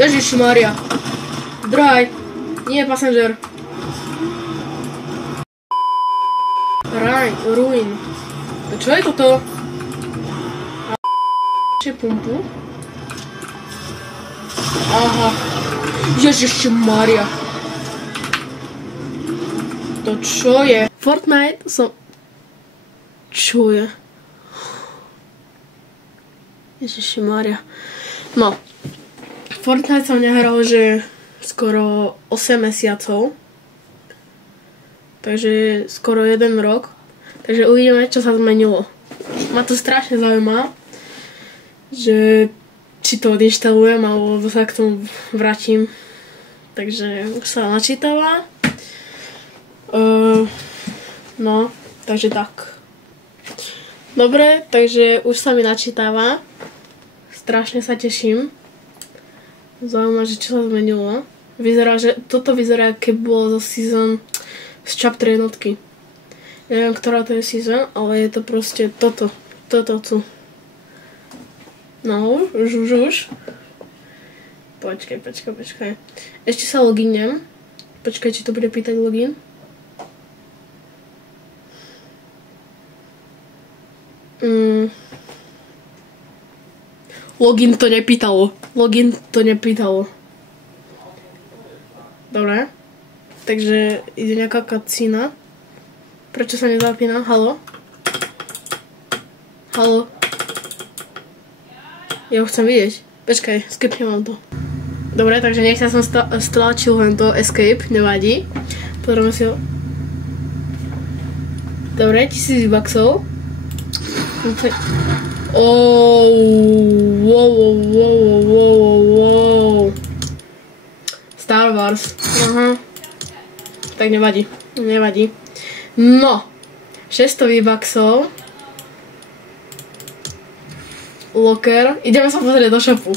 Ježišmaria. Draj. Nie, passenger. Ruin. Čo je toto? Pumpu. Aha. Ježišmaria. To čo je? Fortnite som... Čo je? Ježišmaria. No. Fortnite som nehral, že skoro 8 mesiacov. Takže skoro 1 rok. Takže uvidíme, čo sa zmenilo. Ma to strašne zaujíma, že či to odinštalujem, alebo sa k tomu vrátim. Takže už sa načítava. No, takže tak. Dobre, takže už sa mi načítava. Strašne sa teším. Zaujíma, že čo sa zmenilo. Vyzerá, že toto vyzerá, keď bolo zo season z chapter jednotky. Neviem, ktorá to je season, ale je to proste toto. Toto tu. No, už. Počkaj. Ešte sa loginem. Počkaj, či to bude pýtať login. Login to nepýtalo. Dobre. Takže ide nejaká cutscena. Prečo sa nezapína? Haló? Ja ho chcem vidieť. Počkaj, skipnem vám to. Dobre, takže nech sa som stlačil len to escape, nevadí. Pozrieme si ho. Dobre, 1000 V-bucksov. Wow. Star Wars. Aha. Tak nevadí. No. 600 V-bucksov. Locker. Ideme sa pozrieť do shopu.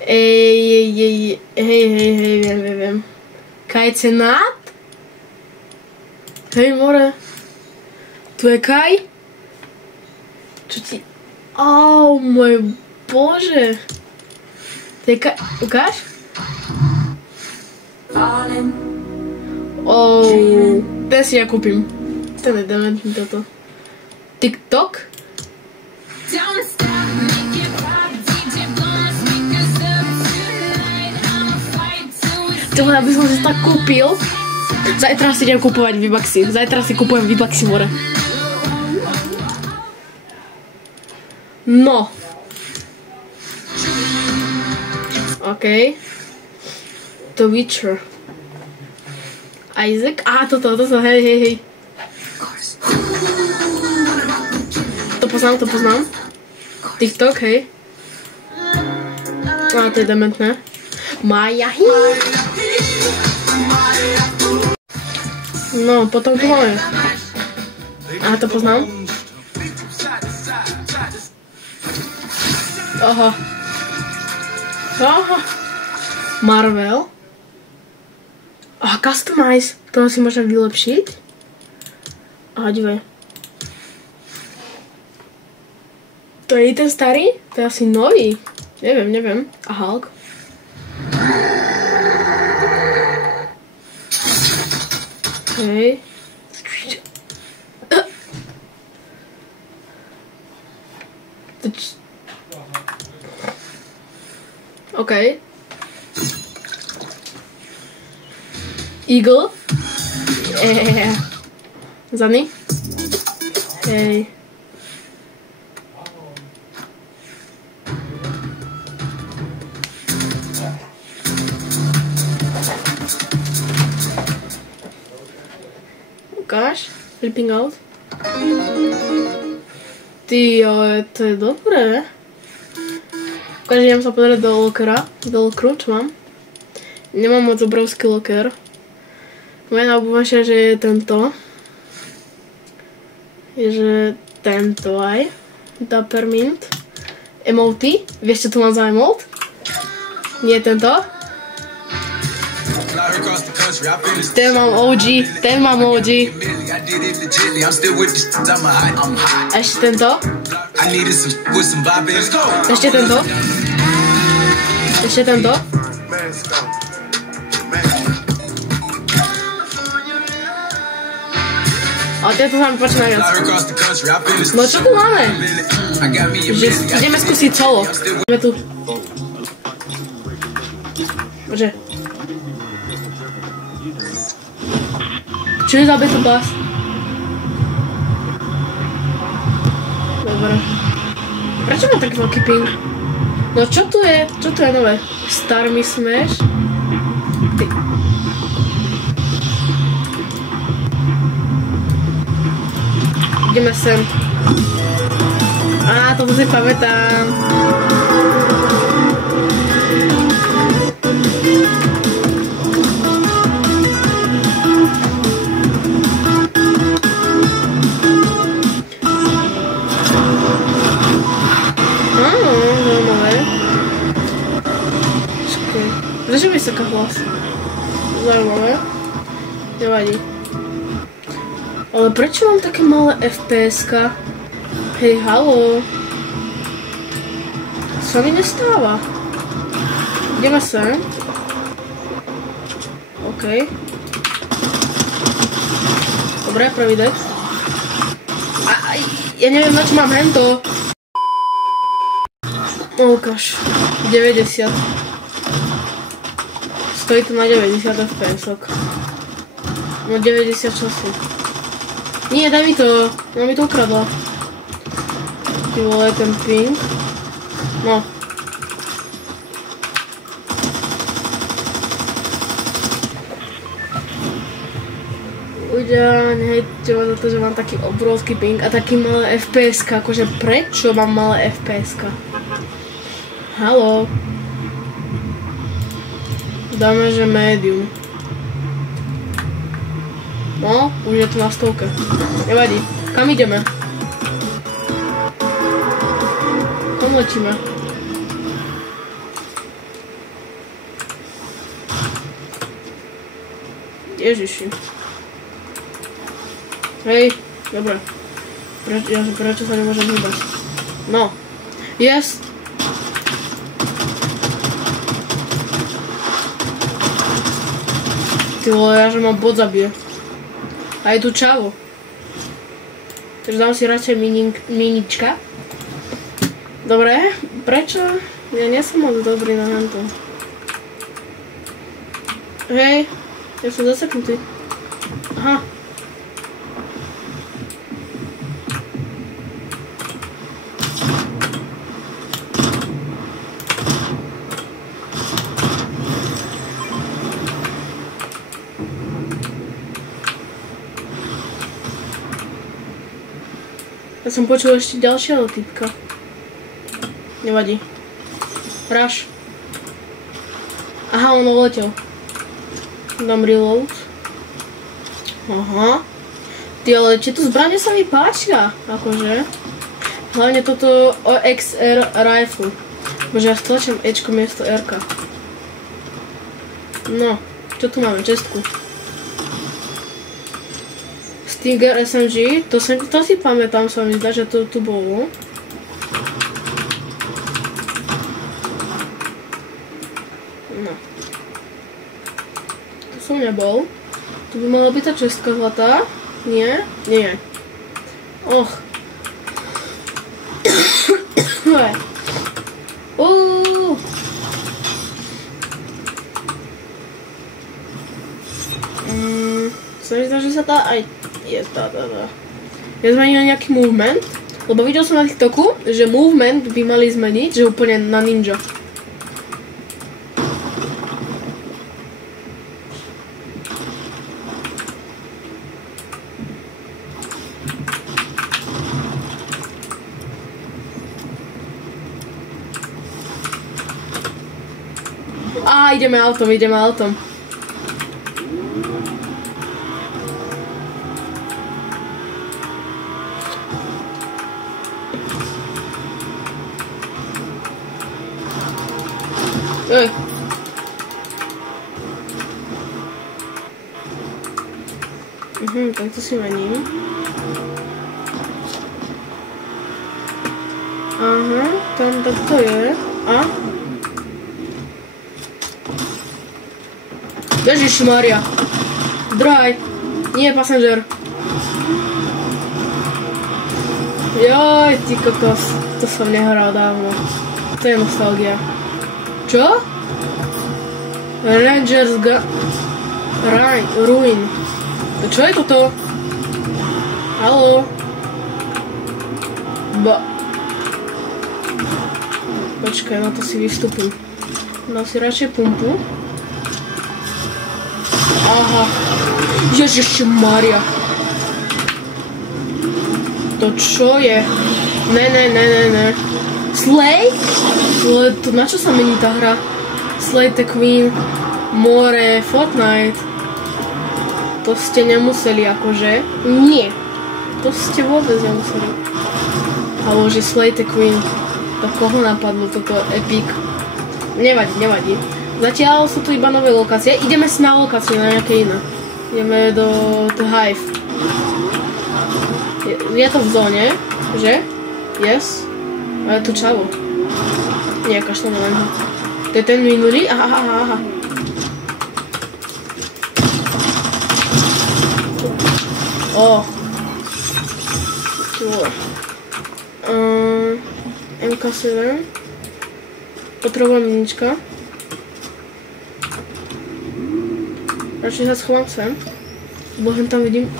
Hej, viem. Kajcenát? Hej, more. Tu je Kaj? Čo ti... môj bože. To je Kaj... Ukáž? Ten si ja kúpim. Ten je dementný toto. TikTok? Tohle aby som si tak kúpil. Zajtra si idem kúpovať V-bucksy. Zajtra si kúpujem V-bucksy, more. No. OK. The Witcher. Isaac? Toto, hej. To poznám. TikTok, hej. To je dementné. Maja. No, potom tu máme. To poznám. Aha. Marvel. Customize. To si môžem vylepšiť. Dívej. To je ten starý? To je asi nový. Neviem. A Hulk. Hej. OK. Eagle. Zany. Hej. Ukáž? Flipping out. Ty, ale to je dobré. Ukáž, idem sa pozrieť do lockera. Do lockeru, čo mám? Nemám moc obrovský locker. Moja obúvaša, že je tento. Je, že tento aj. Dappermint. Emoty. Vieš, čo tu mám za emote? Nie tento. Ten mám OG. A ešte tento. Ešte tento. Ale tieto sa mi páči najviac. No čo tu máme? Že ideme skúsiť solo. Ideme tu. Bože. Čo je za Battle Pass? Dobre. Prečo mám taký veľký ping? No čo tu je? Čo tu je nové? Starmy Smash? Ty. Ideme sem. Á, toto si pamätám. Prečo mi saká hlas? Zaujímavé. Nevadí. Ale prečo mám také malé FPS-ka? Hej, haló. Sa mi nestáva. Ideme sem. OK. Dobre, prvý deck. Ja neviem, na čo mám hento. Ukáž. 90. Stojí to na 90 FPS-ok. No 90 času. Nie, daj mi to. Ona mi to ukradla. Ty vole, ten ping. No. Ľudia, nehejte ma za to, že mám taký obrovský ping a taký malé FPS-ka. Akože prečo mám malé FPS-ka? Haló. Dáme, že medium. No, už je to na 100. Nevadí. Kam ideme? Kam letíme? Ježiši. Hej, dobre. Prečo sa nemôžem hýbať? No. Yes. Ty vole, ja že mám bod zabije. A je tu čavo. Takže dám si radšej minička. Dobre, prečo? Ja nie som moc dobrý na hento. Hej, ja som zaseknutý. Aha. Ja som počul ešte ďalšieho typka. Nevadí. Rush. Aha, on uletel. Dám reload. Aha. Ty, ale tieto zbrane sa mi páčia. Akože. Hlavne toto OXR rifle. Bože, ja stlačím Ečko miesto Rka. No, čo tu máme? Čestku. Stinger SMG, to si pamätám, sa mi zdá, že to tu bolo. No. Tu som nebol. Tu by mala byť tá čestka zlatá. Nie? Nie. Och. Sa mi zdá, že sa tá aj... Dá. Ja zmenil nejaký movement, lebo videl som na TikToku, že movement by mali zmeniť, že úplne na ninja. Á, ideme autom. Tak to si mením. Aha, tam takto je. A? Ježišmaria. Draj. Nie, pasažer. Joj, ty kokos. To som nehral dávno. To je nostalgia. Čo? Rangers Ruin. Čo je toto? Haló? Počkaj, na to si vystúpim. Dám si radšej pumpu. Aha. Ježišmaria. To čo je? Ne. Slay? Na čo sa mení tá hra? Slay the Queen, more, Fortnite. To ste nemuseli akože? Nie. To ste vôbec nemuseli. Alebo že Slay the Queen. To koho napadlo toto epic? Nevadí. Zatiaľ sú tu iba nové lokácie. Ideme si na lokácie, na nejaké iné. Ideme do The Hive. Je to v zóne, že? Yes. A je tu čavo. Nie, kašľame len ho. To je ten minulý? Aha. MK7. Potrebujem minička. Radšej sa schovám sem. Lebo tam vidím...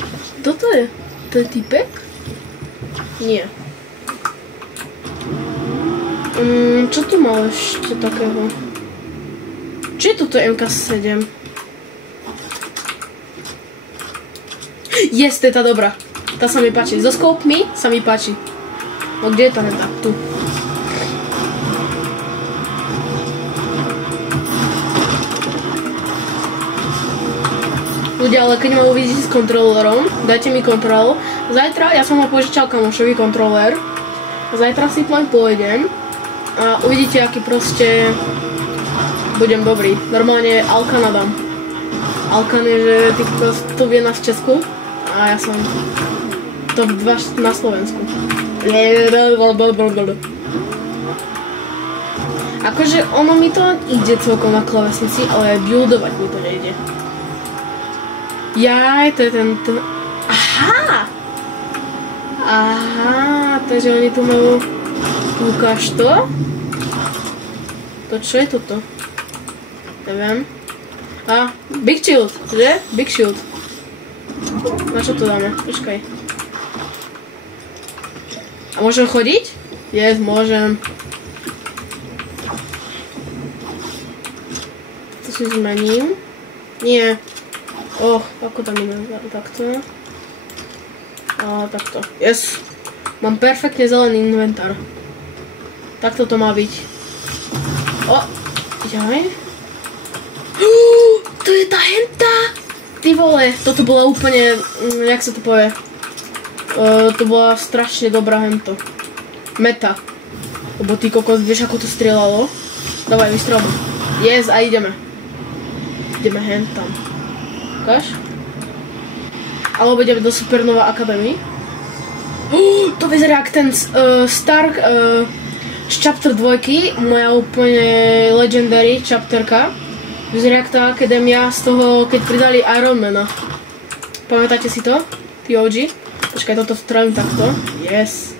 Kto to je? To je typek? Nie. Čo tu mal ešte takého? Čo je toto MK7? Yes, to je tá dobrá. Tá sa mi páči. So scope-mi sa mi páči. No kde je tá henta? Tu. Ľudia, ale keď ma uvidíte s kontrolerom, dajte mi kontrolu. Zajtra, ja som ho požičal kamošovi kontroler. Zajtra si len pôjdem. A uvidíte, aký proste budem dobrý. Normálne Alkana dám. Alkan je, že to vie nás v Česku a ja som top 2 na Slovensku. Akože ono mi to ide celkom na klávesnici, ale aj buildovať mi to nejde. Jaj, to je ten... Aha! Takže oni tu majú... Ukáž to? To čo je toto? Neviem. Big Shield, že? Big Shield. Na čo to dáme? Počkaj. A môžem chodiť? Yes, môžem. To si zmením. Nie. Ako tam idem? Takto. Takto. Yes. Mám perfektne zelený inventár. Takto to má byť. Jaj. To je tá henta! Ty vole, toto bola úplne, jak sa to povie? To bola strašne dobrá hento. Meta. Lebo ty kokos, vieš ako to strieľalo? Dávaj, vystrelme. Yes, a ideme. Ideme hentam. Ukáž? Alebo ideme do Supernova Academy. To vyzerá jak ten Stark z Chapter 2, moja úplne legendary chapterka. Vyzerá jak tá akadémia z toho, keď pridali Ironmana. Pamätáte si to? Ty OG? Počkaj, toto strelím takto. Yes.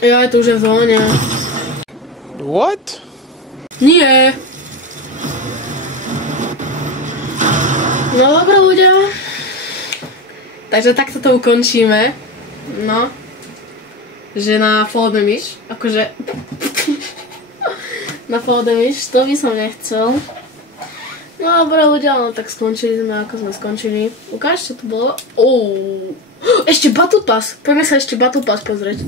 Ja, to už je v zóne. What? Nie. No dobré ľudia. Takže takto to ukončíme. No. Že na Follow the Mish. Akože... na Follow the Mish. To by som nechcel. No dobré ľudia, no tak skončili sme ako sme skončili. Ukáž, čo to bolo? Ešte Battle Pass. Poďme sa ešte Battle Pass pozrieť.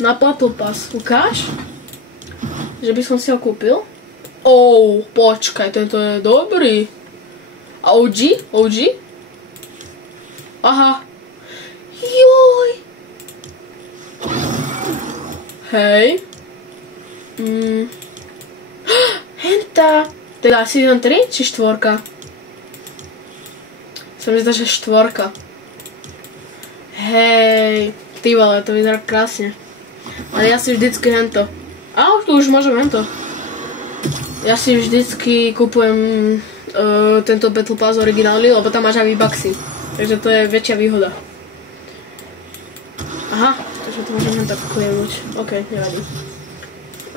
Na Battle Pass. Ukáž? Že by som si ho kúpil? Počkaj, tento je dobrý. A OG? Aha. Joj. Hej. Henta. Teda Season 3 či 4? Sa mi zdá, že 4. Hej. Ty vole, to vyzerá krásne. Ale ja si vždycky hento. A tu už môžem hento. Ja si vždycky kupujem tento Battle Pass originálny, lebo tam máš aj V-Bucksy. Takže to je väčšia výhoda. Aha, takže to môžem hento klienúť. OK, nevadí.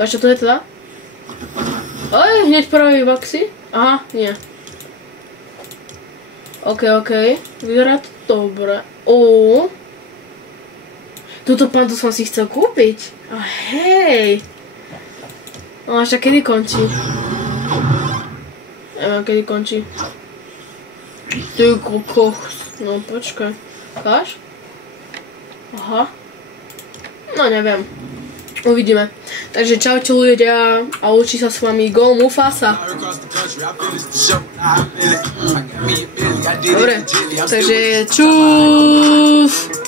A čo to je teda? Oj, hneď prvé V-Bucksy? Aha, nie. OK. Vyzerá to dobre. Túto pantu som si chcel kúpiť. Hej. No a však kedy končí? Neviem, kedy končí. Ty kokos. No počkaj. Káš? Aha. No neviem. Uvidíme. Takže čaute ľudia a učí sa s vami Go Mufasa. Dobre, takže čus.